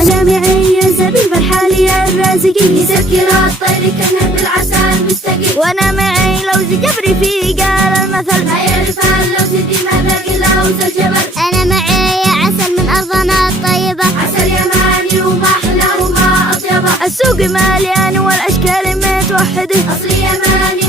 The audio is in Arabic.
وانا معي زبيب الحالي الرازقي يسكر الطير كان بالعسل مستقي. وانا معي لوز جبري في قال المثل ما يعرف اللوز دي ما باقي لوز الجبل. أنا معي عسل من أرضنا الطيبة، عسل يماني وما أحلى وما أطيبه. السوق مليان والأشكال متوحدة، أصلي يماني